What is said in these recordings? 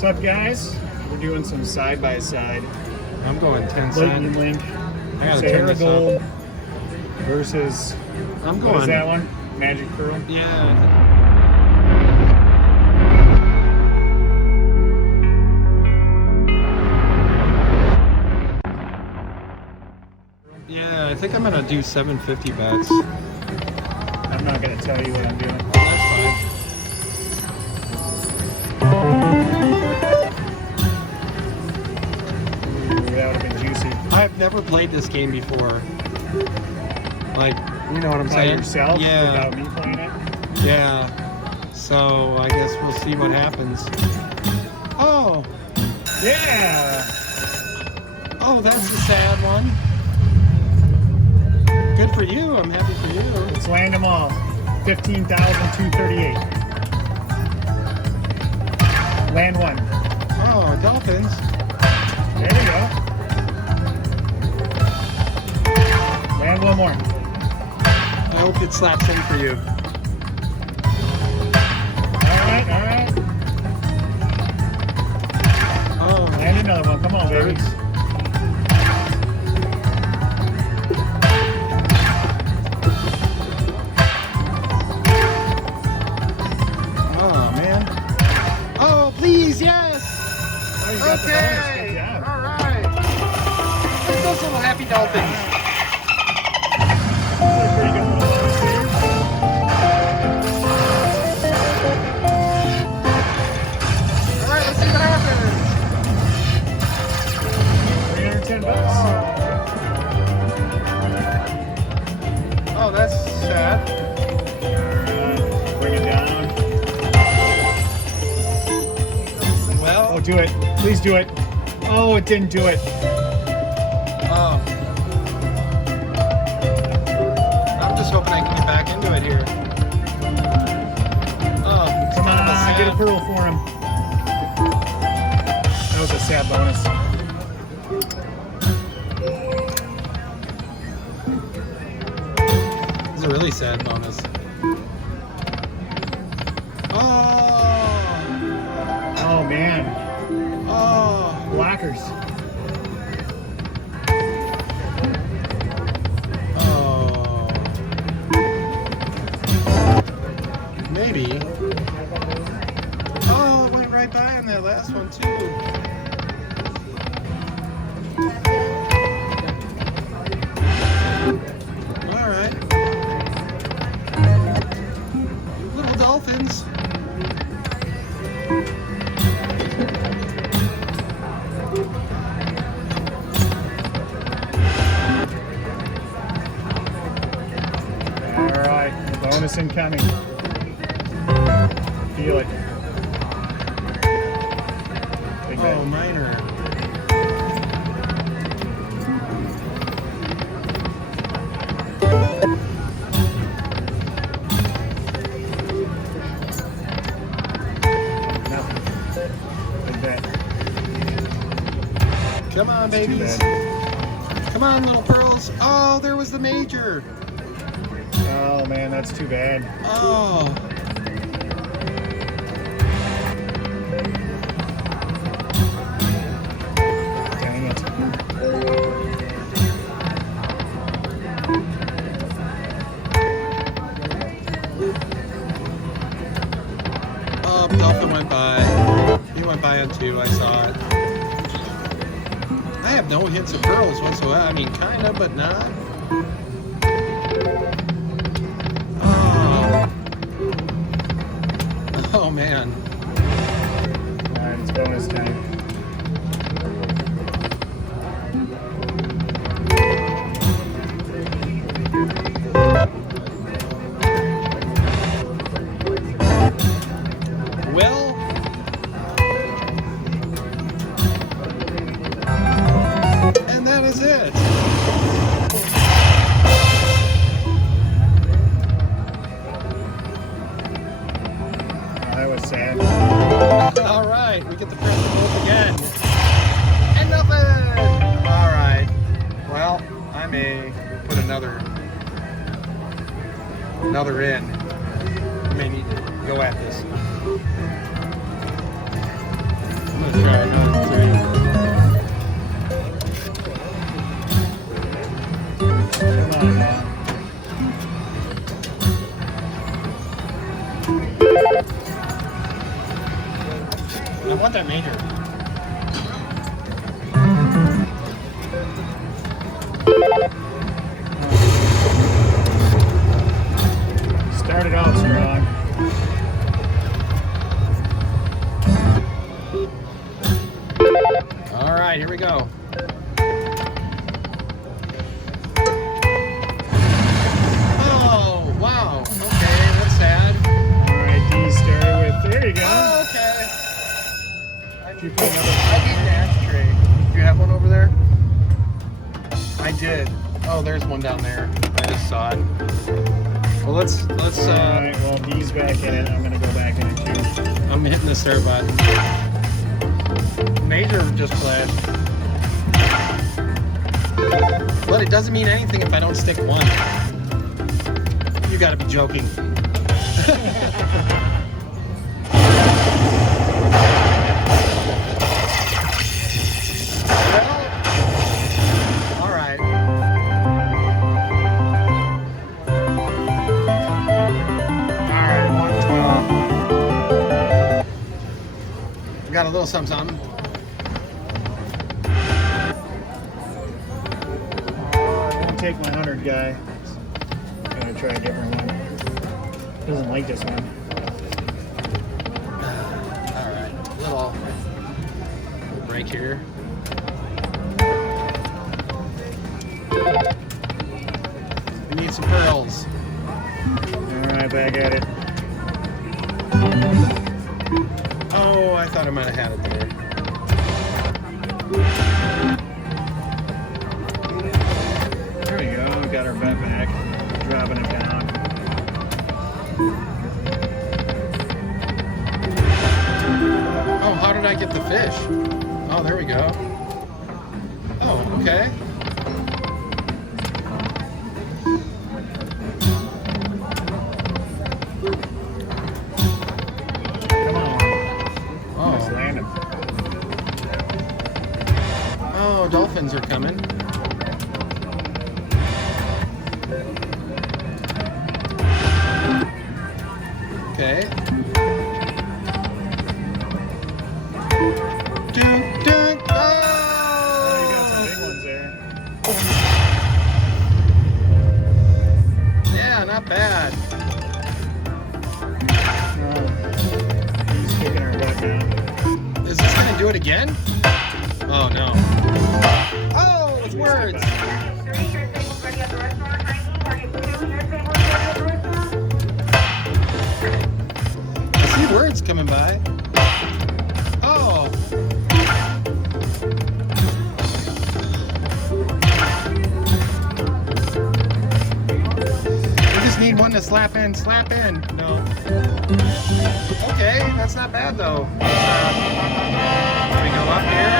What's up, guys? We're doing some side-by-side. I'm going 10 Lightning cent. Link, I gotta turn this Gold up. versus, I'm what is going. that one? Magic Pearl? Yeah. Yeah, I think I'm gonna do 750 bets. I'm not going to tell you what I'm doing. Oh, that's fine. Ooh, that would have been juicy. I've never played this game before. Like, you know what I'm By saying? yourself? Yeah. Without me playing it? Yeah. So I guess we'll see what happens. Oh. Yeah! Oh, that's a sad one. Good for you. I'm happy for you. Let's land them all. 15,238. Land one. Oh, dolphins. There you go. Land one more. I hope it slaps in for you. Alright, alright. Oh, Land another one. Come on, baby. hurts. Oh, man. Oh, please, yes! Oh, you got the bonus. Okay! Good job. All right. Look at those little happy dolphins. That's a pretty good little bonus there. All right, let's see what happens. 310 bucks. Oh, that's sad. Bring it down. Well, Oh, do it. Please do it. Oh, it didn't do it. oh. I'm just hoping I can get back into it here. Oh, it's Come kind of on, sad. get a pearl for him. That was a sad bonus. It's a really sad bonus. Oh, Oh, man. oh. Blockers. Oh. Maybe. Oh, it went right by on that last one too. All right. Little dolphins. All right. Bonus incoming. Feel it. Big bet. Oh, minor. Nothing. Big bet. Come on, Too babies. bad. Come on, little pearls. Oh, there was the major. Oh, man, that's too bad. Oh. Dang it. Oh, dolphin went by. He went by on two. I saw it. I have no hints of pearls whatsoever. I mean, kind of, but not. Oh. Oh, man. All right, it's bonus time. Well, and that is it. That was sad. All right, we get the press the both again. And nothing. All right. Well, I may put another in. I may need to go at this. I want that major. Started off strong. All right, here we go. Oh, wow. Okay, that's sad. Alright, D started with, there you go. Oh, okay. You put another, I need an ashtray. Do you have one over there? I did. Oh, there's one down there. I just saw it. Well, let's alright, well, D's back in it. I'm gonna go back in it too. I'm hitting the start button. Major just flashed. But it doesn't mean anything if I don't stick one. You gotta be joking. All right. Alright, 112. Got a little something, something. Take my 100 guy. I'm gonna try a different one. Doesn't like this one. Alright, little break here. We need some pearls. Alright, back at it. Oh, I thought I might have had it there. There we go. Got our bet back. Dropping it down. Oh, how did I get the fish? Oh, there we go. Oh, okay. Come on. Oh. Just landed. Oh, dolphins are coming. Okay. Dun, dun, Oh, you got some big oh! ones there. Yeah, not bad. He's kicking our butt now. Is this gonna do it again? Oh no. Oh, it's words. I see words coming by. Oh. We just need one to slap in, slap in. No. Okay, that's not bad though. Can we go up here?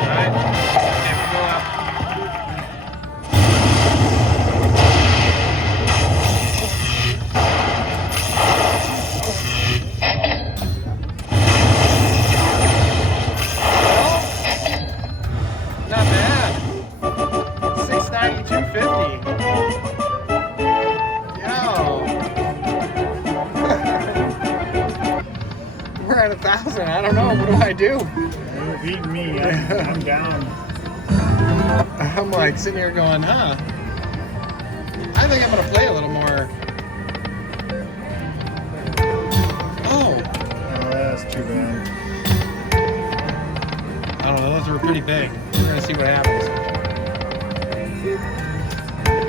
Alright. Okay, we go up. Not bad. 690, 250. Yo. We're at 1,000. I don't know. What do I do? You're beating me. I'm down. I'm like sitting here going, huh? I think I'm gonna play a little more. Oh. Oh, that's too bad. I don't know. Those were pretty big. We're gonna see what happens.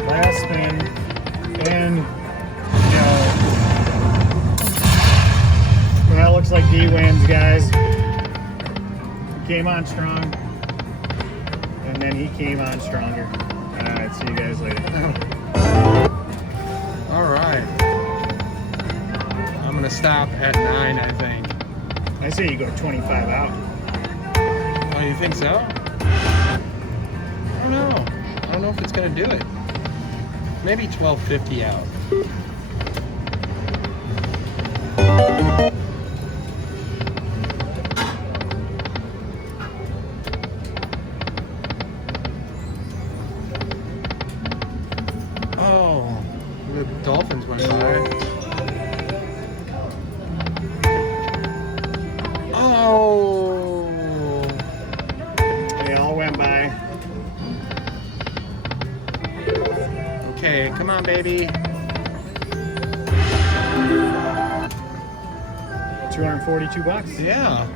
Last spin. And, you know, well, that looks like D wins, guys. Came on strong. And then he came on stronger. Alright, see you guys later. Alright. I'm gonna stop at 9, I think. I say you go 25 out. Oh, you think so? I don't know. I don't know if it's gonna do it. Maybe 1250 out. Oh, the dolphins went by. on, baby. 242 bucks. Yeah.